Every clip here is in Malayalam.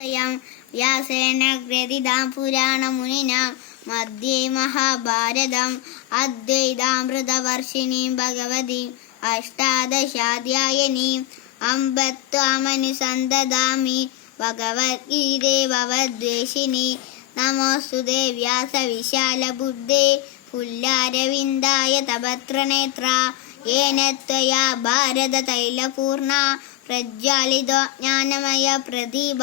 വ്യാസേന ഗ്രഥിതാം പുരാണമുനിനാ മധ്യേ മഹാഭാരതം അദ്വൈതാമൃതവർഷിണീം ഭഗവതീം അഷ്ടാദശാധ്യായിനീം അംബത്വാമനുസന്തതാമി ഭഗവദ്ഗീതേ ഭവദ്വേഷിണി. നമോസ്തുതേ വ്യാസവിശാലബുദ്ധേ പുല്ലാരവിന്ദായ തപത്രനേത്ര. യേന ത്വയാ ഭാരതതൈലപൂർണാ പ്രജ്വാലിതോ ജ്ഞാനമയ പ്രദീപ.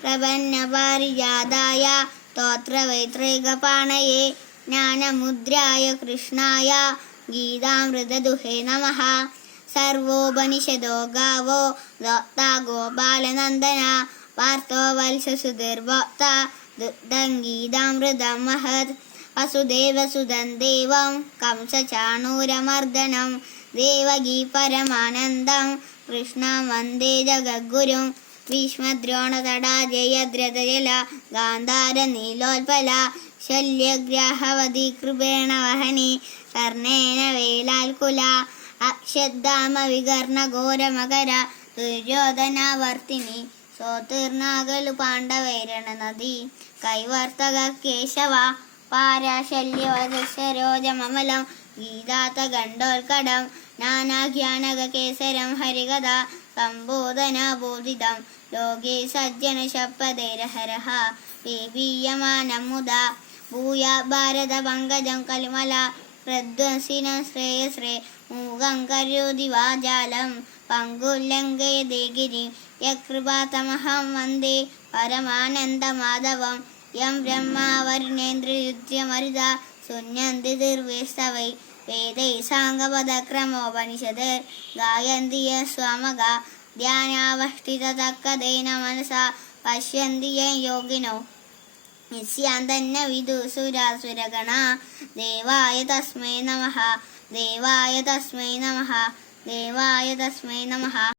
പ്രപന്നപാരിജാതായ സ്തോത്രവൈത്രൈകപാണയേ ജ്ഞാനമുദ്രായ കൃഷ്ണായ ഗീതാമൃതദുഹേ നമഃ. സർവോപനിഷദോ ഗാവോ ദോക്താ ഗോപാലനന്ദന. പാർത്ഥോ വത്സസുധീർഭോക്ത ദുഗ്ധം ഗീതാമൃതം മഹത്. വസുദേവസുതം ദേവം കംസചാണൂരമർദ്ദനം ദേവകീ പരമാനന്ദം കൃഷ്ണം വന്ദേ ജഗദ്ഗുരും. ഭീഷ്മദ്രോണതടാ ജയദ്രഥജല ഗാന്ധാര നീലോത്പല ശല്യഗ്രാഹവതി കൃപേണ വഹനി കർണേന വേലാൽകുല. അക്ഷദ്ധാമ വികർണ ഘോരമകര ദുര്യോധനാവർത്തിനി സോതീർണാകലു പാണ്ഡവൈരണ നദി കൈവർത്തക കേശവ. പാരാശല്യവദശരോജമമലം ഗീതാത ഗണ്ഡോൽക്കടം നാനാഖ്യാനക കേസരം ഹരികഥ സംബോധനാബോധിതം ലോകേ സജ്ജന ശപ്പതൈരഹരഃ പേപീയമാനം മുദാ. ഭൂയാ ഭാരത പങ്കജം കലിമല പ്രധ്വംസിനം ശ്രേയസ്രേ മൂകം കരോതി വാചാലം പങ്കുല്ലംഘയതേ ഗിരിം. യത്കൃപാതമഹം വന്ദേ പരമാനന്ദമാധവം. യം ബ്രഹ്മാ വരുണേന്ദ്രയുജ്യമരുതാ ശൂന്യന്തി ദുർവേസ്തവൈ വേദൈ സാംഗപദക്രമോപനിഷദ് ഗായന്തി യസ്വാമഗാ. ധ്യാനാവഷ്ഠിതതക്കതേന മനസാ പശ്യന്തി യം യോഗിനോ നിശ്യാന്തന്ന വിദുസുരാസുരഗണാ. ദേവായ തസ്മൈ നമഃ ദേവായ തസ്മൈ നമഃ ദേവായ തസ്മൈ നമഃ.